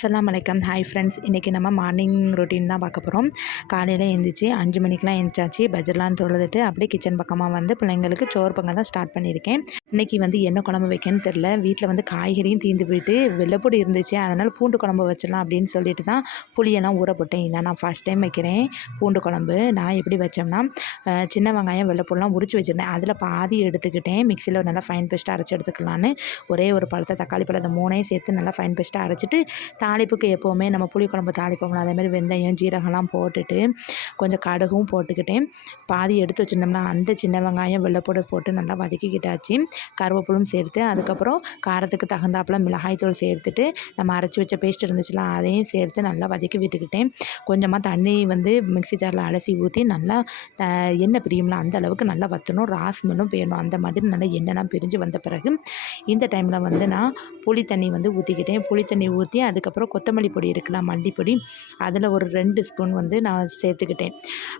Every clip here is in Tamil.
அஸ்ஸலாமு அலைக்கும். ஹாய் ஃப்ரெண்ட்ஸ், இன்றைக்கி நம்ம மார்னிங் ரொட்டீன் தான் பார்க்க போகிறோம். காலையில் எழுந்திரிச்சி 5 மணிக்கெலாம் எழுந்திரிச்சாச்சு. பஜ்ர்லாம் தொழுதுட்டு அப்படியே கிச்சன் பக்கமாக வந்து பிள்ளைங்களுக்கு சோறு பங்கம் தான் ஸ்டார்ட் பண்ணியிருக்கேன். இன்றைக்கி வந்து என்ன குழம்பு வைக்கன்னு தெரில. வீட்டில் வந்து காய்கறியும் தீர்ந்து போயிட்டு வெள்ளைப்பூடி இருந்துச்சு, அதனால் பூண்டு குழம்பு வச்சிடலாம் அப்படின்னு சொல்லிட்டு தான் புளியெல்லாம் ஊற போட்டேன். இதான் நான் ஃபஸ்ட் டைம் வைக்கிறேன் பூண்டு குழம்பு. நான் எப்படி வச்சோம்னா, சின்ன வெங்காயம் வெள்ளைப்பூடெலாம் உரிச்சு வச்சுருந்தேன். அதில் பாதி எடுத்துக்கிட்டேன். மிக்சியில் நல்லா ஃபைன் பேஸ்ட்டாக அரைச்சி எடுத்துக்கலான்னு ஒரே ஒரு பழத்தை தக்காளி பழத்தை 3ஐயும் சேர்த்து நல்லா ஃபைன் பேஸ்ட்டாக அரைச்சிட்டு, தாளிப்புக்கு எப்போவுமே நம்ம புளிக்குழம்பு தாளிப்போம்ல அதேமாதிரி வெந்தயம் ஜீரகம்லாம் போட்டுட்டு கொஞ்சம் கடுகும் போட்டுக்கிட்டேன். பாதி எடுத்து வச்சுருந்தோம்னா அந்த சின்ன வெங்காயம் வெள்ளைப்பூடு போட்டு நல்லா வதக்கிக்கிட்டாச்சு. கருவேப்பிலும் சேர்த்து அதுக்கப்புறம் காரத்துக்கு தகுந்தாப்புல மிளகாய்த்தூள் சேர்த்துட்டு நம்ம அரைச்சி வச்ச பேஸ்ட் இருந்துச்சுல அதையும் சேர்த்து நல்லா வதக்கி விட்டுக்கிட்டேன். கொஞ்சமாக தண்ணி வந்து மிக்ஸி ஜாரில் அலசி ஊற்றி நல்லா எண்ணெய் பிரியும்ல அந்த அளவுக்கு நல்லா வற்றணும். ராஸ்மெல்லும் போயிடணும். அந்த மாதிரி நல்லா எண்ணெய்லாம் பிரிஞ்சு வந்த பிறகு இந்த டைமில் வந்து நான் புளி தண்ணி வந்து ஊற்றிக்கிட்டேன். புளி தண்ணி ஊற்றி அதுக்கப்புறம் கொத்தமல்லி பொடி இருக்குல்ல மல்லிப்பொடி, அதில் ஒரு 2 ஸ்பூன் வந்து நான் சேர்த்துக்கிட்டேன்.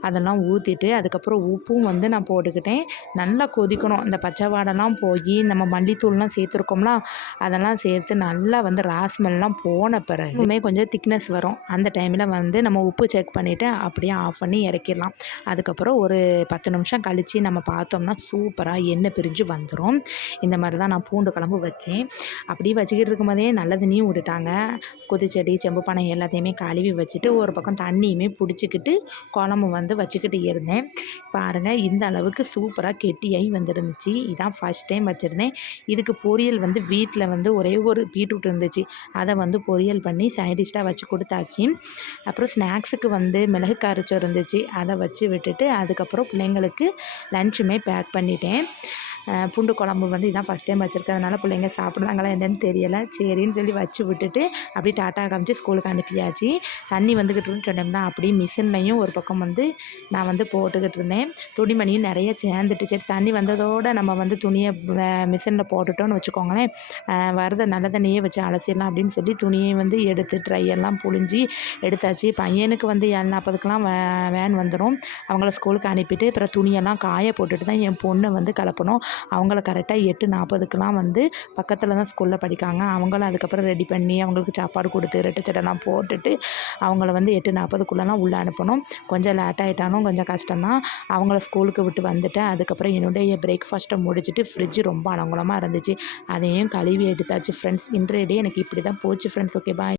அதெல்லாம் ஊற்றிட்டு அதுக்கப்புறம் உப்பும் வந்து நான் போட்டுக்கிட்டேன். நல்லா கொதிக்கணும். அந்த பச்சை வாடெல்லாம் போய் நம்ம மல்லித்தூள்லாம் சேர்த்துருக்கோம்ல அதெல்லாம் சேர்த்து நல்லா வந்து ராஸ்மெல்லாம் போன பிறகுமே கொஞ்சம் திக்னஸ் வரும். அந்த டைமில் வந்து நம்ம உப்பு செக் பண்ணிவிட்டு அப்படியே ஆஃப் பண்ணி இறக்கிடலாம். அதுக்கப்புறம் ஒரு 10 நிமிஷம் கழித்து நம்ம பார்த்தோம்னா சூப்பராக எண்ணெய் பிரிஞ்சு வந்துடும். இந்த மாதிரி தான் நான் பூண்டு குழம்பு வச்சேன். அப்படியே வச்சுக்கிட்டு இருக்கும்போதே நல்ல தண்ணியும் விட்டுட்டாங்க. கொதிச்செடி செம்பு பானை எல்லாத்தையுமே கழுவி வச்சுட்டு ஒரு பக்கம் தண்ணியுமே பிடிச்சிக்கிட்டு குழம்பு வந்து வச்சுக்கிட்டு இருந்தேன். பாருங்கள், இந்த அளவுக்கு சூப்பராக கெட்டியாகி வந்துருந்துச்சு. இதான் ஃபஸ்ட் டைம் வச்சுருந்தேன். இதுக்கு பொரியல் வந்து வீட்டில் வந்து ஒரே ஒரு பீட்ரூட் இருந்துச்சு, அதை வந்து பொரியல் பண்ணி சைடிஷ்டாக வச்சு கொடுத்தாச்சு. அப்புறம் ஸ்நாக்ஸுக்கு வந்து மிளகு கரைச்சம் இருந்துச்சு, அதை வச்சு விட்டுட்டு அதுக்கப்புறம் பிள்ளைங்களுக்கு லன்ச்சுமே பேக் பண்ணிட்டேன். பூண்டு குழம்பு வந்து இதான் ஃபஸ்ட் டைம் வச்சுருக்கிறதுனால பிள்ளைங்க சாப்பிடுதாங்களா என்னன்னு தெரியலை. சரின்னு சொல்லி வச்சு விட்டுட்டு அப்படியே டாட்டா காமிச்சு ஸ்கூலுக்கு அனுப்பியாச்சு. தண்ணி வந்துக்கிட்டு சொன்னோம்னா அப்படியே மிஷின்லையும் ஒரு பக்கம் வந்து நான் வந்து போட்டுக்கிட்டு இருந்தேன். துணிமணியும் நிறைய சேர்ந்துட்டு சரி தண்ணி வந்ததோடு நம்ம வந்து துணியை மிஷினில் போட்டுட்டோன்னு வச்சுக்கோங்களேன், வரத நல்ல தண்ணியே வச்சு அலசிடலாம் அப்படின்னு சொல்லி துணியை வந்து எடுத்து ட்ரையெல்லாம் புழிஞ்சி எடுத்தாச்சு. பையனுக்கு வந்து 7:40க்கெலாம் வேன் வந்துடும். அவங்கள ஸ்கூலுக்கு அனுப்பிட்டு அப்புறம் துணியெல்லாம் காய போட்டுட்டு தான் என் பொண்ணை வந்து கிளப்பணும். அவங்கள கரெக்டாக 8:40க்கெலாம் வந்து பக்கத்தில் தான் ஸ்கூலில் படிக்காங்க. அவங்கள அதுக்கப்புறம் ரெடி பண்ணி அவங்களுக்கு சாப்பாடு கொடுத்து ரெட்டை சட்டெல்லாம் போட்டுட்டு அவங்கள வந்து 8:40க்குள்ளலாம் உள்ளே அனுப்பணும். கொஞ்சம் லேட் ஆகிட்டாலும் கொஞ்சம் கஷ்டம்தான். அவங்கள ஸ்கூலுக்கு விட்டு வந்துட்டேன். அதுக்கப்புறம் என்னுடைய பிரேக்ஃபாஸ்ட்டை முடிச்சுட்டு ஃப்ரிட்ஜ் ரொம்ப அலங்கோலமாக இருந்துச்சு, அதையும் கழுவி எடுத்தாச்சு ஃப்ரெண்ட்ஸ். இன்றைய டே எனக்கு இப்படி தான் போச்சு ஃப்ரெண்ட்ஸ். ஓகே, பாய்.